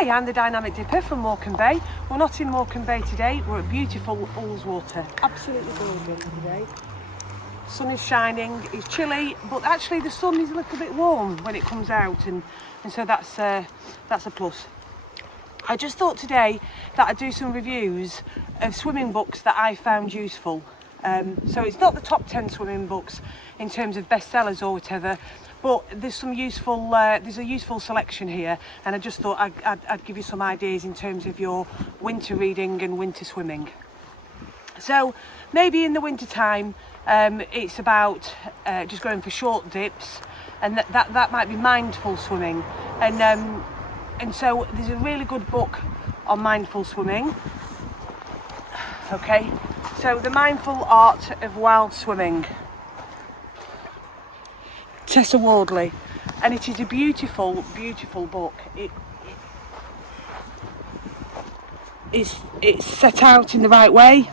Hi, I'm the Dynamic Dipper from Morecambe Bay. We're not in Morecambe Bay today, we're at beautiful Ullswater. Absolutely gorgeous today. Sun is shining, it's chilly, but actually the sun is a little bit warm when it comes out, and so that's a plus. I just thought today that I'd do some reviews of swimming books that I found useful. So it's not the top 10 swimming books in terms of bestsellers or whatever, but there's a useful selection here, and I just thought I'd give you some ideas in terms of your winter reading and winter swimming. So maybe in the winter time, it's about just going for short dips, and that might be mindful swimming, and so there's a really good book on mindful swimming. Okay, so The Mindful Art of Wild Swimming, Tessa Wardley, and it is a beautiful, beautiful book. It's set out in the right way.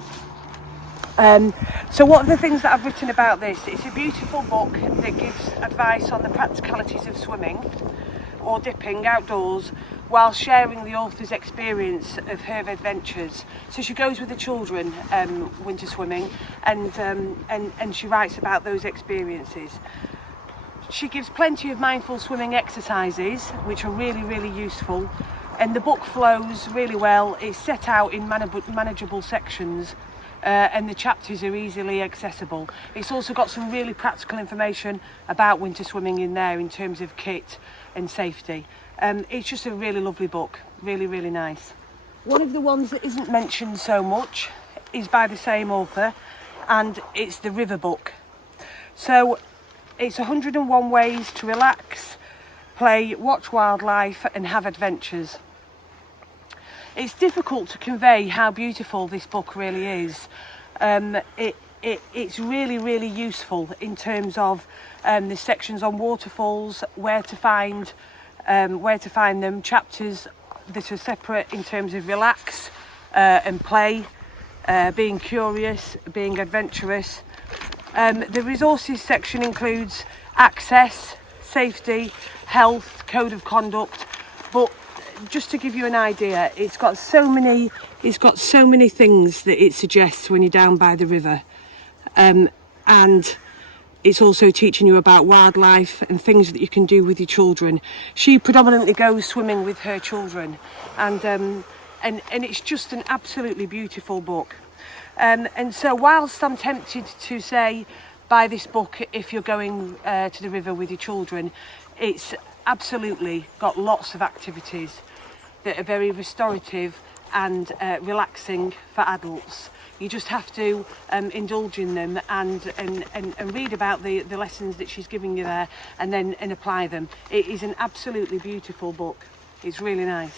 So what are the things that I've written about this? It's a beautiful book that gives advice on the practicalities of swimming or dipping outdoors, while sharing the author's experience of her adventures. So she goes with the children winter swimming, and she writes about those experiences. She gives plenty of mindful swimming exercises, which are really, really useful, and the book flows really well. It's set out in manageable sections, and the chapters are easily accessible. It's also got some really practical information about winter swimming in there in terms of kit and safety. It's just a really lovely book, really, really nice. One of the ones that isn't mentioned so much is by the same author, and it's the River book. So it's 101 ways to relax, play, watch wildlife and have adventures. It's difficult to convey how beautiful this book really is. It's really, really useful in terms of the sections on waterfalls, where to find them, chapters that are separate in terms of relax and play, being curious, being adventurous. The resources section includes access, safety, health, code of conduct, but just to give you an idea, it's got so many things that it suggests when you're down by the river, and it's also teaching you about wildlife and things that you can do with your children. She predominantly goes swimming with her children, and it's just an absolutely beautiful book. And so whilst I'm tempted to say buy this book if you're going to the river with your children, it's absolutely got lots of activities that are very restorative and relaxing for adults. You just have to indulge in them and read about the lessons that she's giving you there, and apply them. It is an absolutely beautiful book. It's really nice.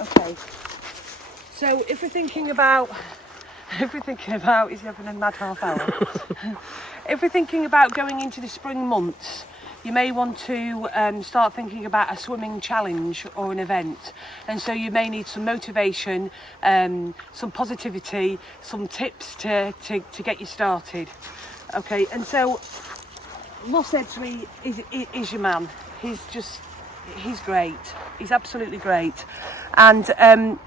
Okay. So if we're thinking about, is he having a mad half hour? If we're thinking about going into the spring months, you may want to start thinking about a swimming challenge or an event, and so you may need some motivation, some positivity, some tips to get you started. Okay, and so Ross Edgley is your man. He's great. He's absolutely great, and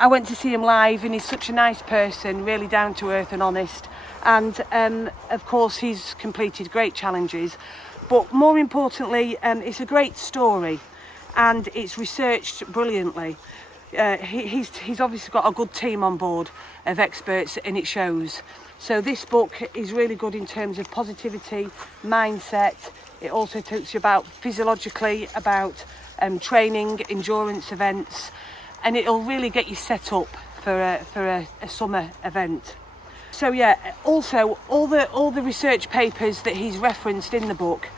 I went to see him live, and he's such a nice person, really down to earth and honest, and of course he's completed great challenges. But more importantly, it's a great story, and it's researched brilliantly. He's obviously got a good team on board of experts, and it shows. So this book is really good in terms of positivity, mindset. It also talks you about physiologically, about training, endurance events, and it'll really get you set up for a summer event. So yeah, also all the research papers that he's referenced in the book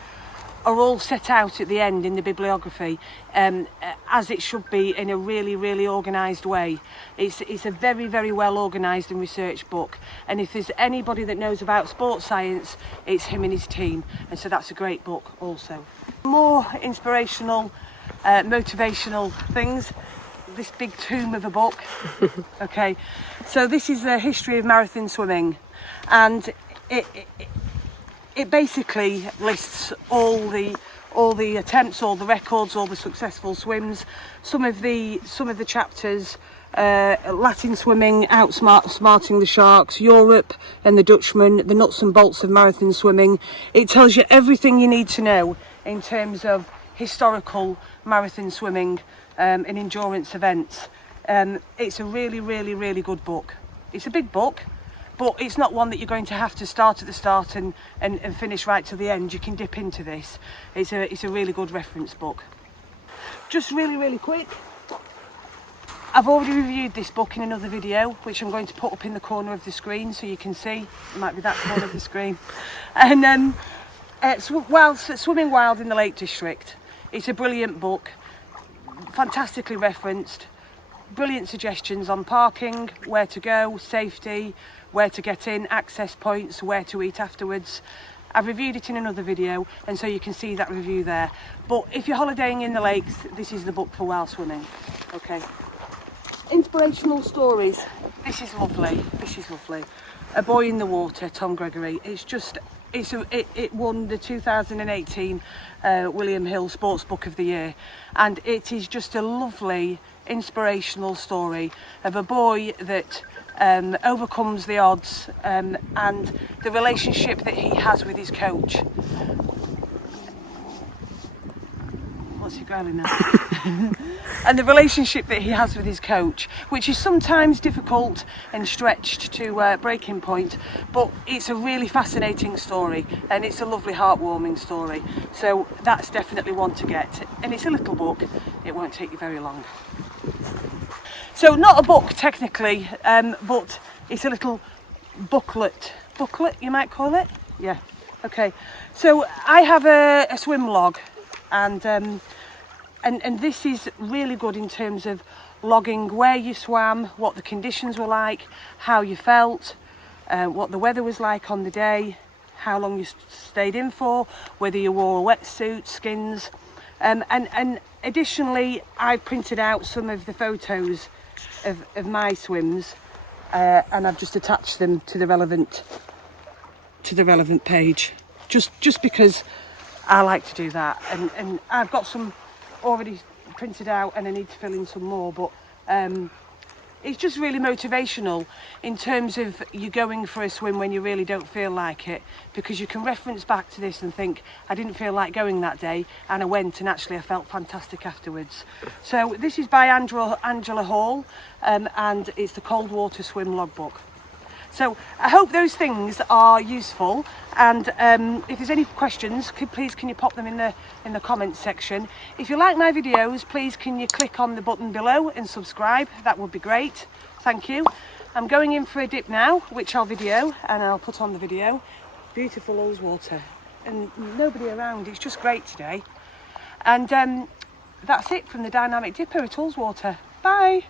are all set out at the end in the bibliography, as it should be, in a really, really organised way. It's a very, very well organised and researched book, and if there's anybody that knows about sports science, it's him and his team, and so that's a great book also. More inspirational, motivational things. This big tomb of a book. Okay, so this is a history of marathon swimming, and it basically lists all the all the attempts, all the records, all the successful swims. Some of the chapters, Latin swimming, outsmarting the sharks, Europe and the Dutchman, the nuts and bolts of marathon swimming. It tells you everything you need to know in terms of historical marathon swimming and endurance events. It's a really, really, really good book. It's a big book, but it's not one that you're going to have to start at the start and finish right to the end. You can dip into this. It's a really good reference book. Just really, really quick, I've already reviewed this book in another video, which I'm going to put up in the corner of the screen so you can see. It might be that corner of the screen. And Swimming Wild in the Lake District. It's a brilliant book, fantastically referenced, brilliant suggestions on parking, where to go, safety, where to get in, access points, where to eat afterwards. I've reviewed it in another video, and so you can see that review there. But if you're holidaying in the lakes, this is the book for wild swimming. Okay. Inspirational stories. This is lovely. This is lovely. A Boy in the Water, Tom Gregory. It won the 2018 William Hill Sports Book of the Year, and it is just a lovely inspirational story of a boy that overcomes the odds and the relationship that he has with his coach. What's he growling now? And the relationship that he has with his coach, which is sometimes difficult and stretched to breaking point, but it's a really fascinating story, and it's a lovely, heartwarming story. So that's definitely one to get, and it's a little book. It won't take you very long. So not a book technically, but it's a little booklet you might call it. Yeah. Okay. So I have a swim log, and this is really good in terms of logging where you swam, what the conditions were like, how you felt, what the weather was like on the day, how long you stayed in for, whether you wore a wetsuit, skins, and additionally I've printed out some of the photos of my swims, and I've just attached them to the relevant page, just because I like to do that, and I've got some already printed out and I need to fill in some more, but it's just really motivational in terms of you going for a swim when you really don't feel like it, because you can reference back to this and think, I didn't feel like going that day and I went, and actually I felt fantastic afterwards. So this is by Andrea Hall, and it's the Cold Water Swim Logbook. So I hope those things are useful, and if there's any questions, please can you pop them in the comments section. If you like my videos, please can you click on the button below and subscribe. That would be great. Thank you. I'm going in for a dip now, which I'll video and I'll put on the video. Beautiful Ullswater, and nobody around. It's just great today. And that's it from the Dynamic Dipper at Ullswater. Bye.